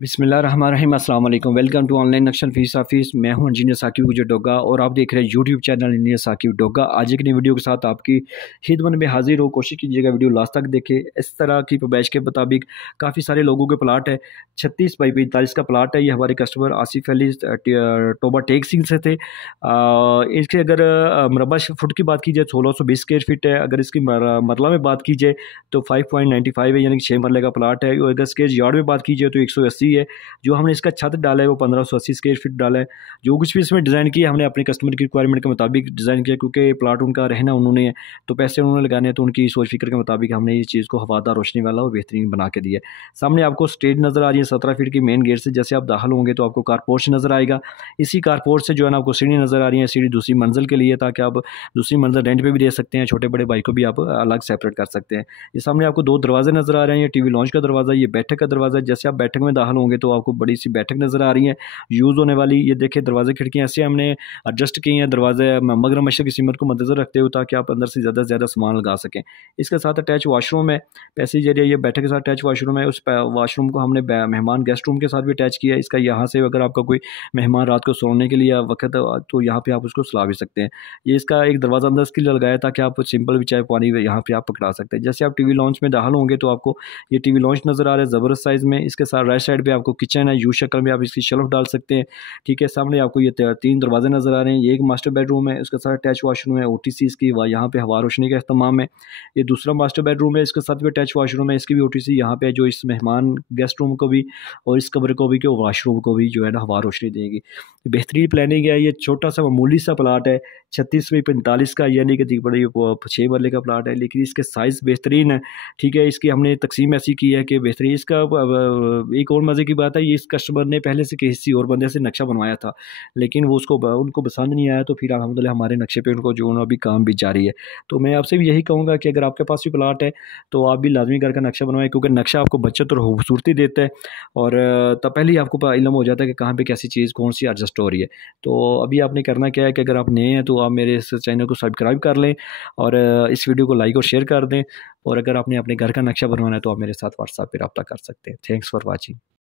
बिस्मिल्लाहिर्रहमानिर्रहीम अस्सलाम वालेकुम। वेलकम टू ऑनलाइन नक्शल फीस ऑफिस। मैं हूं इंजीनियर साकिब गुजर डोगा और आप देख रहे हैं YouTube channel engineer Saqib Doga. आज एक नई वीडियो के साथ आपकी खिदमत में हाजिर हो। कोशिश कीजिएगा वीडियो लास्ट तक देखें। इस तरह की पैमाइश के मुताबिक काफ़ी सारे लोगों के प्लाट है। 36 बाई 45 का प्लाट है। ये हमारे कस्टमर आसिफ अली टोबा टेक सिंह से थे। इसके अगर मरबा फुट की बात की जाए 1620 स्क्वायर फीट है। अगर इसकी मरला में बात की जाए तो 5.95 है, यानी कि 6 मरले का प्लाट है। और अगर स्क्वायर यार्ड में बात की जाए तो 180 है। जो हमने इसका छत डाला है वो 1580 स्क्वायर फीट डाला है। जो कुछ भी इसमें डिज़ाइन किया हमने अपने कस्टमर की रिक्वायरमेंट के मुताबिक डिज़ाइन किया, क्योंकि प्लाट उनका रहना उन्होंने तो पैसे उन्होंने लगाने हैं, तो उनकी सोच फिक्र के मुताबिक हमने इस चीज़ को हवादार रोशनी वाला और बेहतरीन बना के दिया है। सामने आपको स्टेज नज़र आ रही है 17 फीट की। मेन गेट से जैसे आप दाखिल होंगे तो आपको कारपोर्च नज़र आएगा। इसी कारपोर्च से जो है ना आपको सीढ़ी नज़र आ रही है। सीढ़ी दूसरी मंजिल के लिए, ताकि आप दूसरी मंजिल रेंट पे भी दे सकते हैं। छोटे बड़े बाइक को भी आप अलग सेपरेट कर सकते हैं। ये सामने आपको 2 दरवाजे नज़र आ रहे हैं। ये टीवी लॉन्च का दरवाज़ा, ये बैठक का दरवाज़ा। जैसे आप बैठक में दाखिल होंगे तो आपको बड़ी सी बैठक नज़र आ रही है यूज़ होने वाली। ये देखिए दरवाजे खिड़कियाँ ऐसे हमने एडजस्ट की हैं दरवाजे मगर मशर की सीमत को मद्देनजर रखते हुए, ताकि आप अंदर से ज़्यादा सामान लगा सकें। इसके साथ अटैच वाशरूम है। पैसेज एरिया ये बैठक के साथ अटैच वाशरूम है। उस वाशरूम को हमने मेहमान गेस्ट रूम के साथ भी अटैच किया है। इसका यहाँ से अगर आपका कोई मेहमान रात को सोने के लिए वक्त तो यहाँ पे आप उसको सुला भी सकते हैं। ये इसका एक दरवाज़ा अंदर इसके लिए लगाया ताकि आप सिंपल भी चाय पानी यहाँ पे आप पकड़ा सकते हैं। जैसे आप टीवी लॉन्च में दाखिल होंगे तो आपको ये टीवी लॉन्च नज़र आ रहा है ज़बरदस्त साइज़ में। इसके साथ राइट साइड पे आपको किचन है, यू शक्ल में आप इसकी शेल्फ डाल सकते हैं। ठीक है, सामने आपको ये 3 दरवाजे नज़र आ रहे हैं। ये एक मास्टर बेडरूम है, उसके साथ अटैच वाशरूम है। ओटीसी इसकी यहाँ पे हवा रोशनी का इस्तेमाल है। ये दूसरा मास्टर बेडरूम है, इसके साथ भी अटैच वाशरूम है। इसकी भी ओटीसी यहाँ पे है, जो इस मेहमान गेस्ट रूम को भी और इस कमरे को भी के वाशरूम को भी जो है ना हवा रोशनी देगी। बेहतरीन प्लानिंग है। ये छोटा सा मामूली सा प्लाट है 36 बाई 45 का, यानी कि बड़ी 6 मरले का प्लाट है, लेकिन इसके साइज़ बेहतरीन है। ठीक है, इसकी हमने तकसीम ऐसी की है कि बेहतरीन। इसका एक और मज़े की बात है, ये इस कस्टमर ने पहले से किसी और बंदे से नक्शा बनवाया था, लेकिन वो उनको पसंद नहीं आया, तो फिर अल्हम्दुलिल्लाह हमारे नक्शे पे उनको जो अभी काम भी जारी है। तो मैं आपसे भी यही कहूँगा कि अगर आपके पास भी प्लाट है तो आप भी लाजमी घर का नक्शा बनवाएं, क्योंकि नक्शा आपको बचत और खूबसूरती देता है। और तब पहले ही आपको इल्म हो जाता है कि कहाँ पे कैसी चीज़ कौन सी एडजस्ट हो रही है। तो अभी आपने करना क्या है कि अगर आप नए हैं तो आप मेरे इस चैनल को सब्सक्राइब कर लें और इस वीडियो को लाइक और शेयर कर दें। और अगर आपने अपने घर का नक्शा बनवाना है तो आप मेरे साथ व्हाट्सएप पर रब्ता कर सकते हैं। Thanks for watching.